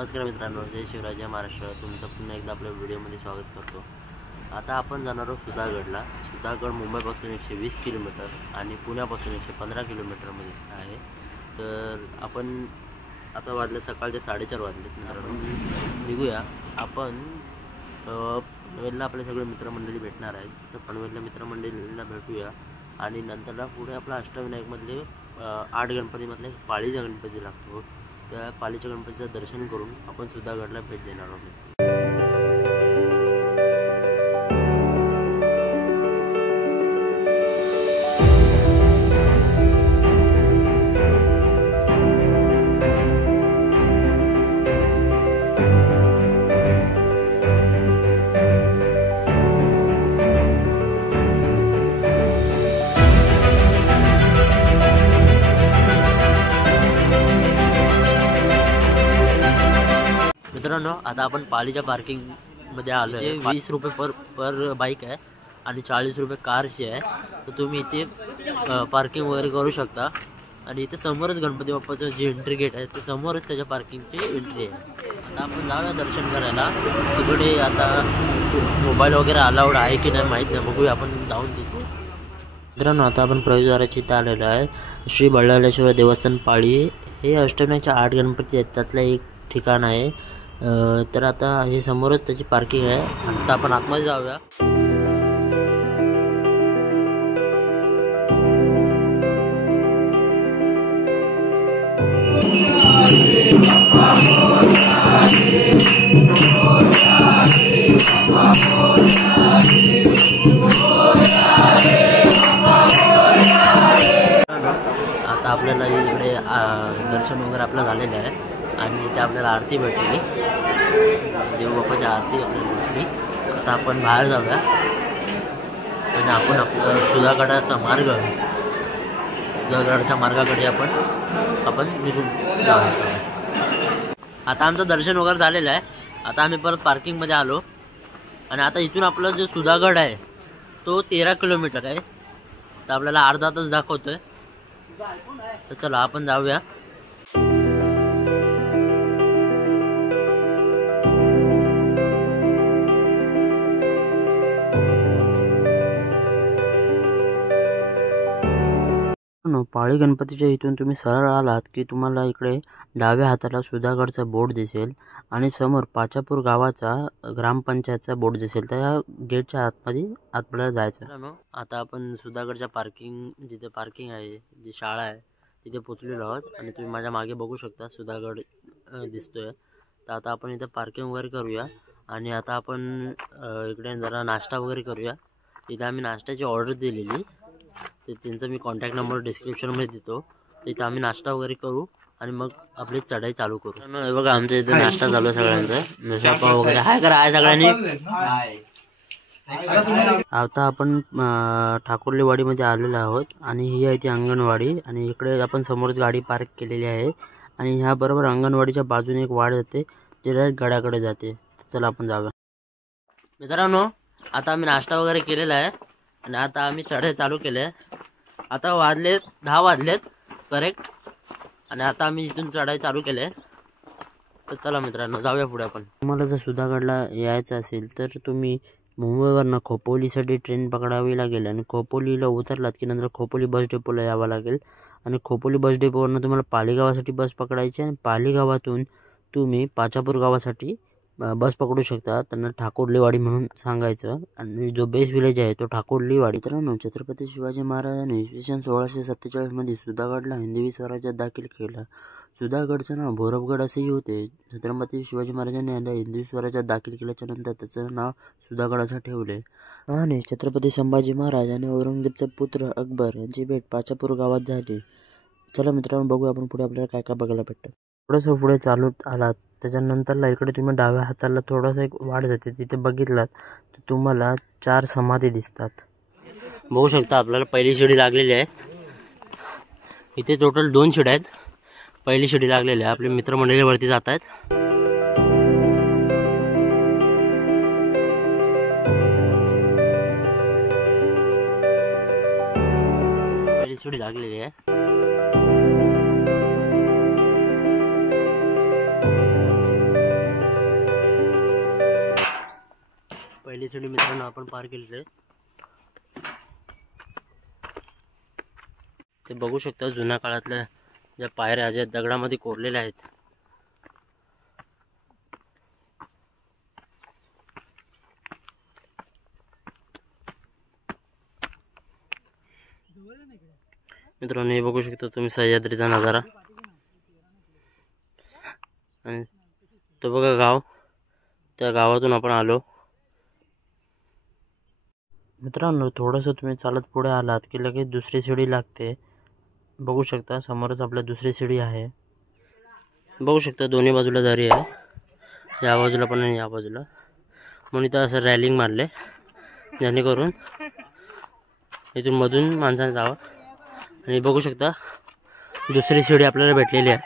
नमस्कार मित्रांनो, जय शिवराज, जय महाराष्ट्र. तुमचं पुन्हा एकदा आपल्या व्हिडिओमध्ये स्वागत करतो. आता आपण जाणार आहोत सुधागडला. सुधागड मुंबईपासून 120 किलोमीटर आणि पुण्यापासून 115 किलोमीटरमध्ये आहे. तर आपण आता वाजले सकाळचे 4:30 वाजलेत मित्रांनो. निघूया आपण. पनवेलला आपले सगळे मित्रमंडळी भेटणार आहेत, तर पनवेलला मित्रमंडळींना भेटूया आणि नंतरला पुढे आपला अष्टविनायकमधले 8 गणपतीमधले पाळीचा गणपती लागतो. त्या पालीच्या गणपतीचं दर्शन करून आपण सुधागडला भेट देणार आहोत. मित्रांनो, आता आपण पालीच्या पार्किंगमध्ये आलो आहे. 20 रुपये पर बाईक आहे आणि 40 रुपये कारची आहे. तर तुम्ही इथे पार्किंग वगैरे करू शकता. आणि इथे समोरच गणपती बाप्पाचं जे एंट्री गेट आहे ते समोरच त्याच्या पार्किंगची एंट्री आहे. आता आपण जाऊया दर्शन करायला. तिकडे आता मोबाईल वगैरे अलाउड आहे की नाही माहीत नाही, बघूया आपण जाऊन तिथे. मित्रांनो, आता आपण प्रवेशद्वाराची इथं आलेलो आहे. श्री बल्लाळेश्वर देवस्थान पाळी हे अष्टविनायकच्या 8 गणपती आहेत त्यातलं एक ठिकाण आहे. तर आता हे समोरच त्याची पार्किंग आहे. आता आपण आतमध्ये जाऊया. आता आपल्याला इकडे दर्शन वगैरे आपलं झालेलं आहे आणि इथे आपल्याला आरती भेटली, देवबाप्पाची आरती आपल्याला भेटली. आता आपण बाहेर जाऊया आणि आपण आपलं सुधागडाचा मार्गाकडे आपण निघून जाऊया. आता आमचं दर्शन वगैरे झालेलं आहे. आता आम्ही परत पार्किंगमध्ये आलो आणि आता इथून आपलं जो सुधागड आहे तो 13 किलोमीटर आहे. तर आपल्याला अर्धा तास दाखवतोय. तर चला आपण जाऊया. पाळी गणपतीच्या इथून तुम्ही सरळ आलात की तुम्हाला इकडे डाव्या हाताला सुधागडचा बोर्ड दिसेल आणि समोर पाचापूर गावाचा ग्रामपंचायतचा बोर्ड दिसेल. त्या गेटच्या आतमध्ये आपल्याला जायचं. आता आपण सुधागडच्या जिथे पार्किंग आहे, जी शाळा आहे तिथे पोचलेलो आहोत आणि तुम्ही माझ्या मागे बघू शकता सुधागड दिसतोय. तर आता आपण इथे पार्किंग वगैरे करूया आणि आता आपण इकडे जरा नाश्ता वगैरे करूया. इथे आम्ही नाश्त्याची ऑर्डर दिलेली, तर त्यांचा मी कॉन्टॅक्ट नंबर डिस्क्रिप्शनमध्ये देतो. तिथं आम्ही नाश्ता वगैरे करू आणि मग आपली चढाई चालू करू. हे बघा आमच्या इथे नाश्ता चालू आहे सगळ्यांचा. नशापा वगैरे आहे सगळ्यांनी. आता आपण ठाकुर्लेवाडीमध्ये आलेलो आहोत आणि ही आहे ती अंगणवाडी आणि इकडे आपण समोरच गाडी पार्क केलेली आहे आणि ह्या बरोबर अंगणवाडीच्या बाजूने एक वाड जाते जे डायरेक्ट गडाकडे जाते. चला आपण जाऊया. मित्रांनो, आता आम्ही नाश्ता वगैरे केलेला आहे आणि आता आम्ही चढाई चालू केले. आता 10 वाजलेत करेक्ट आणि आता आम्ही इथून चढाई चालू केले. तर चला मित्रांनो जाऊया पुढे आपण. तुम्हाला जर सुधागडला यायचं असेल तर तुम्ही मुंबईवरनं खोपोलीसाठी ट्रेन पकडावी लागेल आणि खोपोलीला उतरलात की नंतर खोपोली बस डेपोला यावं लागेल आणि खोपोली बस डेपोवरनं तुम्हाला पाली गावासाठी बस पकडायची आणि पाली गावातून तुम्ही पाचापूर गावासाठी बस पकडू शकता. त्यांना ठाकुर्लेवाडी म्हणून सांगायचं आणि जो बेस विलेज आहे तो ठाकुर्लेवाडी. तर छत्रपती शिवाजी महाराजांनी इसवी सन 1647 मध्ये सुधागडला हिंदवी स्वराज्यात दाखल केला. सुधागडचं नाव भैरवगड असेही होते. छत्रपती शिवाजी महाराजांनी याला हिंदवी स्वराज्यात दाखल केल्याच्या नंतर त्याचं नाव सुधागड असं ठेवले. आणि छत्रपती संभाजी महाराज आणि औरंगजेबचा पुत्र अकबर यांची भेट पाचापूर गावात झाली. चला मित्रांनो बघूया आपण पुढे आपल्याला काय काय बघायला भेटतं. थोडंसं पुढे चालत आलात त्याच्यानंतरला इकडे तुम्ही डाव्या हाताला थोडासा एक वाढ जाते. तिथे बघितलात तर तुम्हाला 4 समाधी दिसतात. बघू शकता आपल्याला पहिली शिडी लागलेली आहे. इथे टोटल 2 शिड्या आहेत. पहिली शिडी लागलेली आहे. आपले मित्रमंडळीवरती जात आहेत. पहिली शिडी लागलेली आहे. पहिली सीडी मित्रांनो आपण पार केलेली आहे. ते बघू शकता जुन्या काळातल्या ज्या पायऱ्या ज्या दगडामध्ये कोरलेल्या आहेत. मित्रांनो हे बघू शकता तुम्ही सह्याद्रीचा नजारा. आणि तो बघा गाव, त्या गावातून आपण आलो. मित्रांनो थोडंसं तुम्ही चालत पुढे आलात की लगेच दुसरी सीडी लागते. बघू शकता समोरच आपल्या दुसरी सीडी आहे. बघू शकता दोन्ही बाजूला दरी आहे, या बाजूला पण आणि या बाजूला. म्हणून इथं असं रॅलिंग मारले जेणेकरून इथून मधून माणसाने जावं. आणि बघू शकता दुसरी सीडी आपल्याला भेटलेली आहे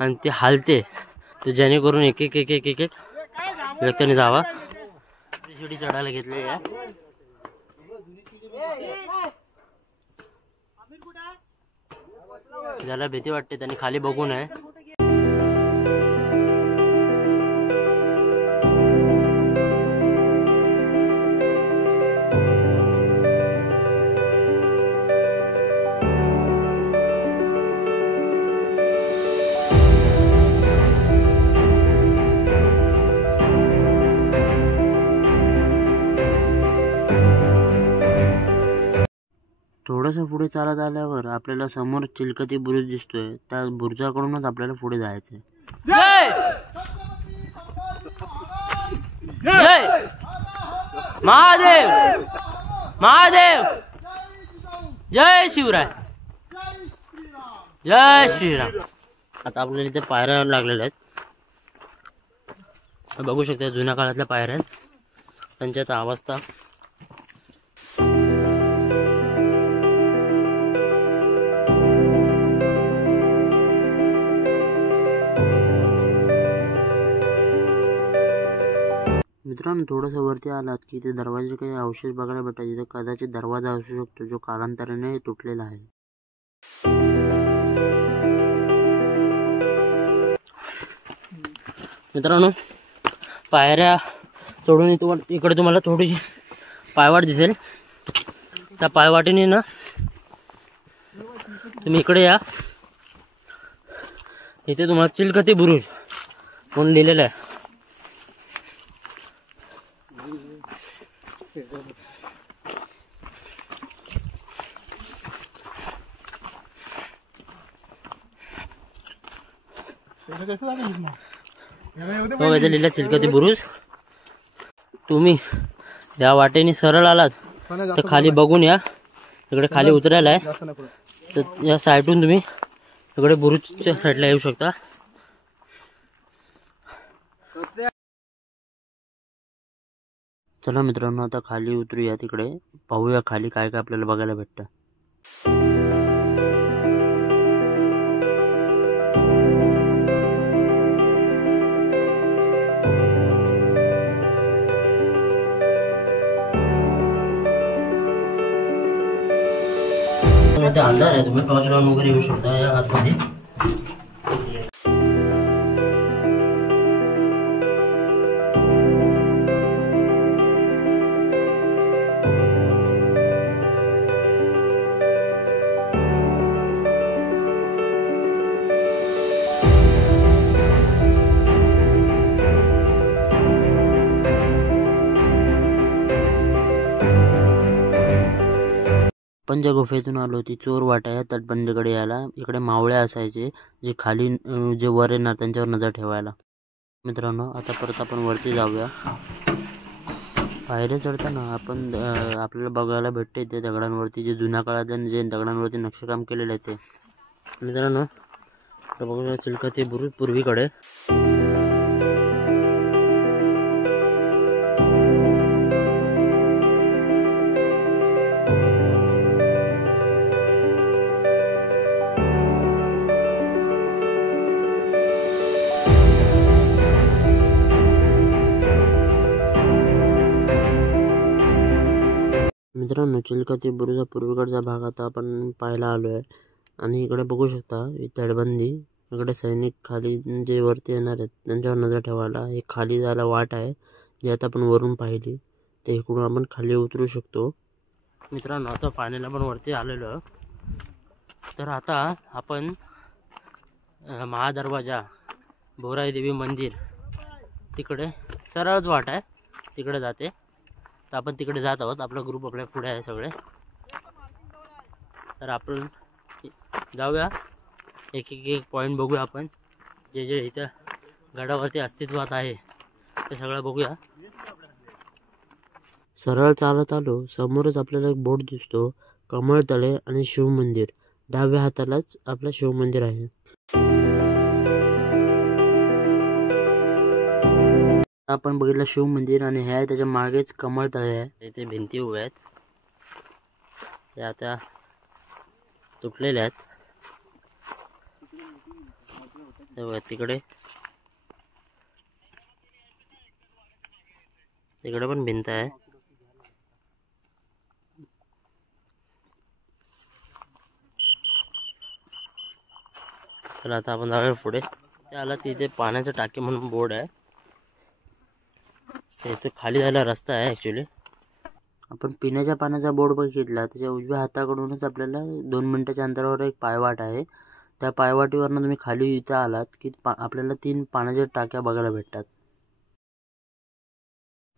आणि ती हालते, तर जेणेकरून एक एक एक एक एक एक व्यक्तीने जावा. सीडी चढायला घेतलेली आहे. ज्याला भीती वाटते त्यांनी खाली बघू नये. थोडंसं पुढे चालत आल्यावर आपल्याला समोर चिलकती बुरुज दिसतोय. त्या बुरुजाकडूनच आपल्याला पुढे जायचंय. जय जय महादेव, महादेव, जय शिवराय, जय श्रीराम. आता आपल्याला इथे पायऱ्या लागलेल्या आहेत. बघू शकता जुन्या काळातल्या पायऱ्या आहेत, त्यांच्यात अवस्था. मित्रांनो थोडंसं वरती आलात की ते दरवाजे काही अवशेष बघायला भेटतात. तिथे कदाचित दरवाजा असू शकतो जो कालांतराने तुटलेला आहे. मित्रांनो पायऱ्या चढून इकडे तुम्हाला थोडीशी पायवाट दिसेल. त्या पायवाटेने ना तुम्ही इकडे या. इथे तुम्हाला चिलकती बुरुज म्हणून लिहिलेलं आहे. लिहिलं चिलकती बुरुज. तुम्ही या वाटेने सरळ आलात तर खाली बघून या. इकडे खाली उतरायला आहे, तर या साईडून तुम्ही इकडे बुरुजच्या साईडला येऊ शकता. चला मित्रांनो आता खाली उतरूया. तिकडे पाहूया खाली काय काय आपल्याला बघायला भेटतं. अंधार आहे, तुम्ही टॉर्च लावून वगैरे येऊ शकता या आतमध्ये. आपण ज्या गुफेतून आलो ती चोर वाट आहे तटबंदीकडे यायला. इकडे मावळे असायचे जे खाली जे वर येणार त्यांच्यावर नजर ठेवायला. मित्रांनो आता परत आपण वरती जाऊया. पायऱ्या चढताना आपण आपल्याला बघायला भेटते ते दगडांवरती जे जुन्या काळात जे दगडांवरती नक्षीकाम केलेलं आहे ते. मित्रांनो बघूया चिलकती बुरुज पूर्वीकडे. मित्रांनो चिलकती बुरुजा पूर्वेकडचा भाग आता आपण पाहायला आलो आहे. आणि इकडे बघू शकता तटबंदी. इकडे सैनिक खाली जे वरती येणार आहेत त्यांच्यावर नजर ठेवायला एक खाली जायला वाट आहे जी आता आपण वरून पाहिली. ते इकडून आपण खाली उतरू शकतो. मित्रांनो, आता पाण्याला पण वरती आलेलो. तर आता आपण महादरवाजा, बोराई देवी मंदिर, तिकडे सरळच वाट आहे, तिकडे जाते. तर आपण तिकडे जात आहोत. आपला ग्रुप आपल्या पुढे आहे सगळे. तर आपण जाऊया, एक एक एक पॉईंट बघूया. आपण जे जे इथं गडावरती अस्तित्वात आहे ते सगळं बघूया. सरळ चालत आलो, समोरच आपल्याला एक बोर्ड दिसतो, कमळतळे आणि शिव मंदिर. डाव्या हातालाच आपलं शिव मंदिर आहे. आपण बघितलं शिव मंदिर, आणि हे आहे त्याच्या मागेच कमळतळे आहे. इथे भिंती उभ्या आहेत, त्या आता तुटलेल्या आहेत. तिकडे तिकडे पण भिंत आहे. चला आता आपण जाऊया पुढे. ते आला तिथे पाण्याचा टाकी म्हणून बोर्ड आहे. इथे खाली जायला रस्ता आहे ॲक्च्युली. आपण पिण्याच्या पाण्याचा बोर्ड बघितला, त्याच्या उजव्या हाताकडूनच आपल्याला 2 मिनिटाच्या अंतरावर एक पायवाट आहे. त्या पायवाटीवरनं तुम्ही खाली इथं आलात की आपल्याला 3 पाण्याच्या टाक्या बघायला भेटतात.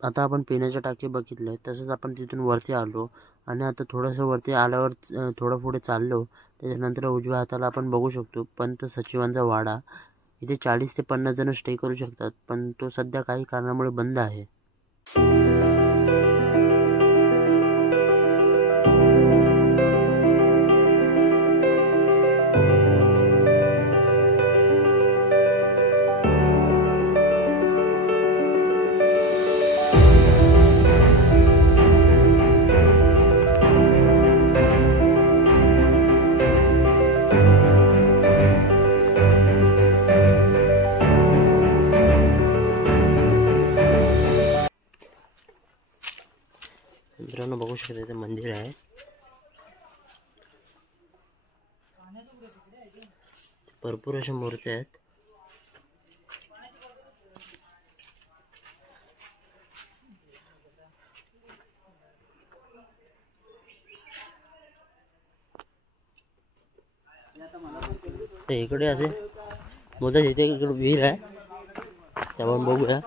आता आपण पिण्याच्या टाकी बघितले, तसंच आपण तिथून वरती आलो, आणि आता थोडंसं वरती आल्यावर थोडं पुढे चाललो. त्याच्यानंतर उजव्या हाताला आपण बघू शकतो पंत सचिवांचा वाडा. इथे 40 ते 50 जण स्टे करू शकतात, पण तो सध्या काही कारणामुळे बंद आहे. मित्रांनो, बघू शकता इथे मंदिर आहे. भरपूर अशा मूर्त्या आहेत. इकडे असे मोठा इथे इकडे विहीर आहे, त्यावर बघूया.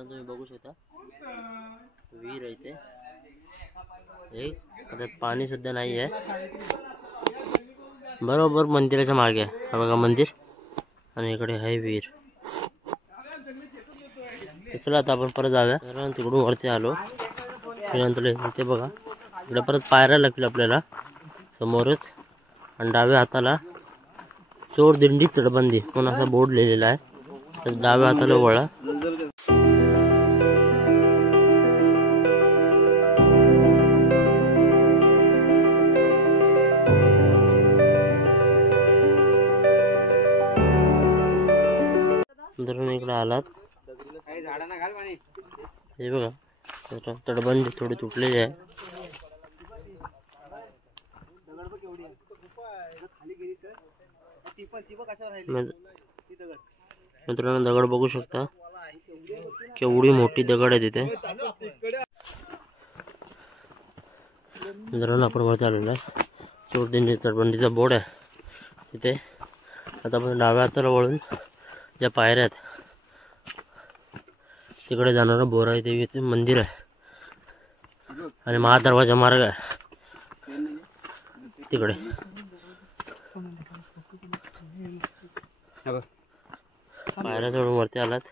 तुम्ही बघू शकता विहीर आहे इथे. आता पाणी सुद्धा नाही आहे. बरोबर मंदिराच्या मागे आहे बघा मंदिर, आणि इकडे आहे विहीर. चला आता आपण परत जाऊया. तिकडून वरती आलो, त्यानंतर इथे बघा इकडे परत पायऱ्या लागतील आपल्याला समोरच. आणि डाव्या हाताला चोर दिंडी तटबंदी म्हणून असा बोर्ड लिहिलेला आहे. तर डाव्या हाताला वळा. इकडे आलात, हे बघा तटबंदी थोडी तुटलेली आहे. मित्रांनो, दगड बघू शकता, केवढी मोठी दगड आहे तिथे. मित्रांनो, आपण वरती आलेलो आहे. चोरदिंडी तटबंदीचा बोर्ड आहे तिथे. आता आपण डाव्या हाताला वळून ज्या पायऱ्या आहेत तिकडे जाणारं बोराई देवीचे मंदिर आहे, आणि महादरवाजा मार्ग आहे तिकडे. पायऱ्या चढून वरती आलात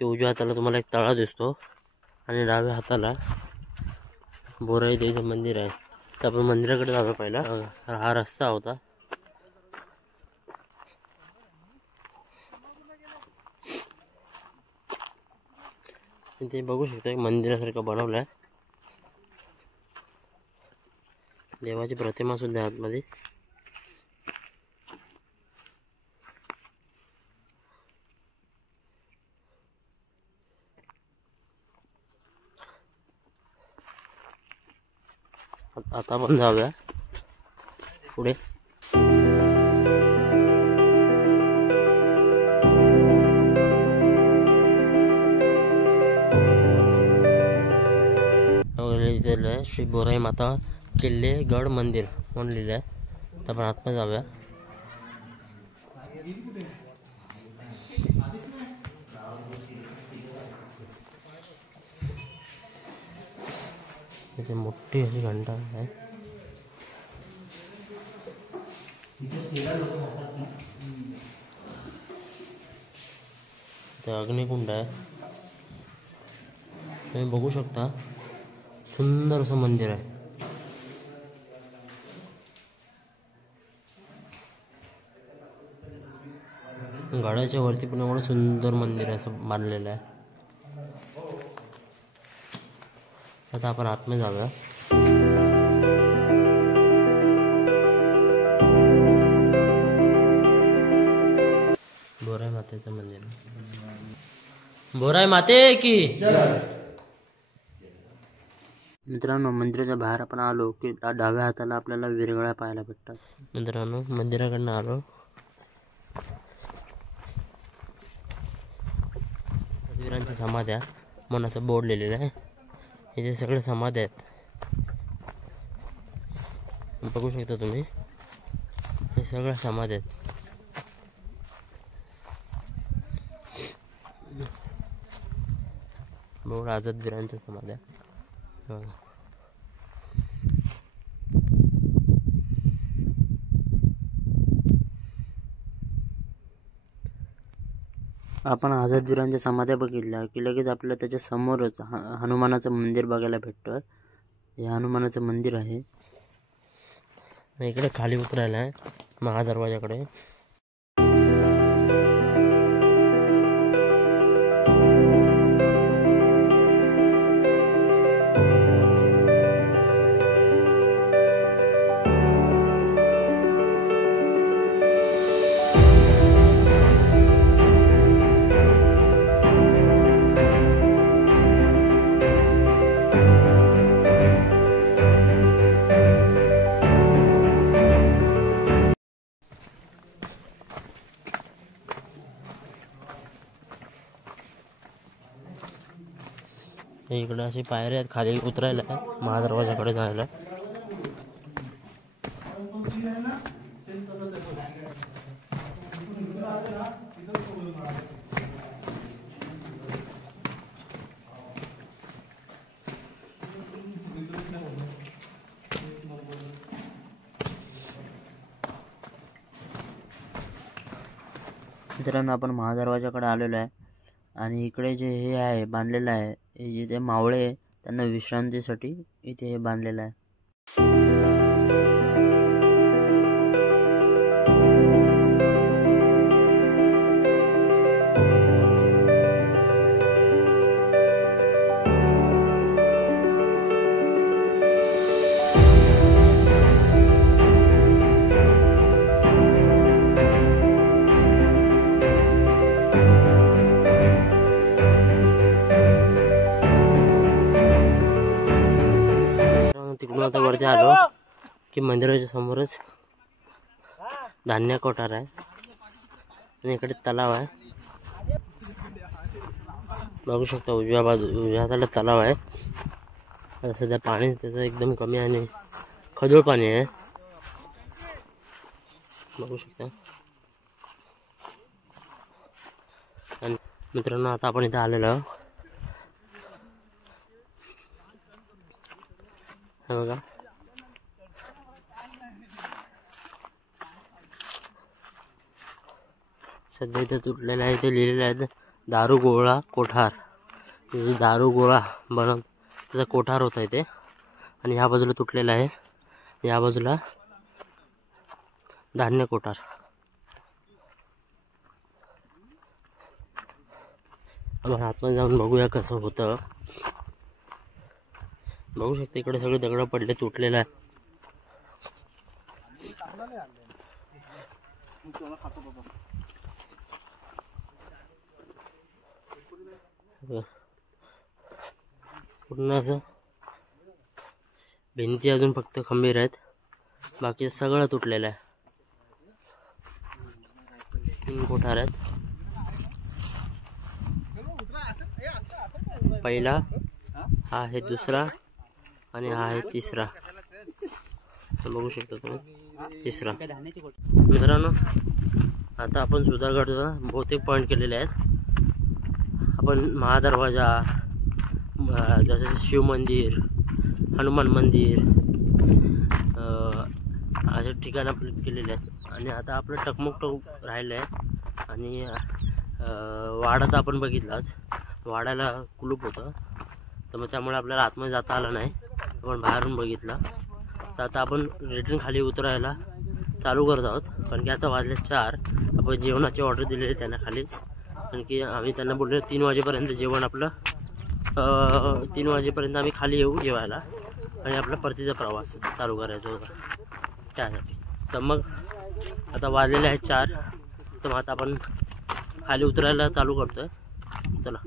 की उजव्या हाताला तुम्हाला एक तळा दिसतो, आणि डाव्या हाताला बोराई देवीचं मंदिर आहे. तर आपण मंदिराकडे जाऊया पहिला. हा रस्ता होता. ते बघू शकता एक मंदिरासारखं बनवलं आहे. देवाची प्रतिमा सुद्धा आहे आतमध्ये. आता आपण जाऊया पुढे. लिहिलेलं आहे श्री बोराई माता किल्ले गड मंदिर म्हणून लिहिलं आहे. तर आपण आतमध्ये जाऊया. इथे मोठी अशी घंटा आहे. इथे अग्निकुंड आहे. तुम्ही बघू शकता. सुंदर असं मंदिर आहे. गडाच्या वरती पण एवढं सुंदर मंदिर आहे असं बांधलेलं आहे. आता आपण आतमध्ये जाऊया. बोराई मातेचं मंदिर. बोराई माते की मित्रांनो, मंदिराच्या बाहेर आपण आलो की डाव्या हाताला आपल्याला विरगळ्या पाहायला भेटतात. मित्रांनो, मंदिराकडनं आलो. वीरांच्या समाध्या म्हणून असं बोर्ड लिहिलेलं आहे. इथे सगळे समाध्या आहेत. बघू शकता तुम्ही, हे सगळ्या समाध्या आहेत. बोर्ड आझाद वीरांच्या समाध्या. आपण आझाद वीरांच्या समाध्या बघितल्या की लगेच आपल्याला त्याच्या समोरच हनुमानाचं मंदिर बघायला भेटतं. हे हनुमानाचं मंदिर आहे. इकडे खाली उतरायला आहे महादरवाजाकडे. इकडे अशी पायऱ्या आहेत खाली उतरायला महादरवाजाकडे जायला. मित्रांनो, आपण महादरवाजाकडे आलेलो आहे आणि इकडे जे हे आहे बांधलेलं आहे, हे जिथे मावळे त्यांना विश्रांतीसाठी इथे हे बांधलेलं आहे. तिकडून आता वरती आलो की मंदिराच्या समोरच धान्य कोठार आहे आणि इकडे तलाव आहे. बघू शकता उजव्या हाताला तलाव आहे. आता सध्या पाणीच त्याचं एकदम कमी आहे आणि खजूळ पाणी आहे. बघू शकता. आणि मित्रांनो, आता आपण इथे आलेलो आहोत. हे बघा, सध्या इथे तुटलेलं आहे. इथे लिहिलेलं आहे दारू गोळा कोठार. दारू गोळा बनव त्याचा कोठार होता इथे. आणि ह्या बाजूला तुटलेला आहे, या बाजूला धान्य कोठार. आपण आतमध्ये जाऊन बघूया कसं होतं. बघू शकता इकडे सगळे दगड पडले, तुटलेला आहे. पूर्ण असं भिंती अजून फक्त खंबीर आहेत, बाकी सगळं तुटलेलं आहे. 3 कोठार आहेत. पहिला, हा आहे दुसरा आणि हा आहे तिसरा. बघू शकता तुम्ही तिसरा. मित्रांनो, आता आपण सुधागडचा बहुतेक पॉईंट केलेले आहेत. आपण महादरवाजा, जसे शिव मंदिर, हनुमान मंदिर, असे ठिकाण आपले केलेले आहेत. आणि आता आपलं टकमक राहिलं आहे. आणि वाडा तर आपण बघितलाच, वाड्याला कुलूप होतं, तर मग त्यामुळे आपल्याला आतमध्ये जाता आलं नाही, आपण बाहेरून बघितला. तर आता आपण रिटर्न खाली उतरायला चालू करत आहोत, कारण की आता वाजले 4. आपण जेवणाची ऑर्डर दिलेली त्यांना खालीच, कारण की आम्ही त्यांना बोललो 3 वाजेपर्यंत जेवण आपलं 3 वाजेपर्यंत आम्ही खाली येऊ जेवायला, आणि आपला परतीचा प्रवास चालू करायचा होता त्यासाठी. तर मग आता वाजलेले आहेत 4, तर मग आता आपण खाली उतरायला चालू करतोय. चला.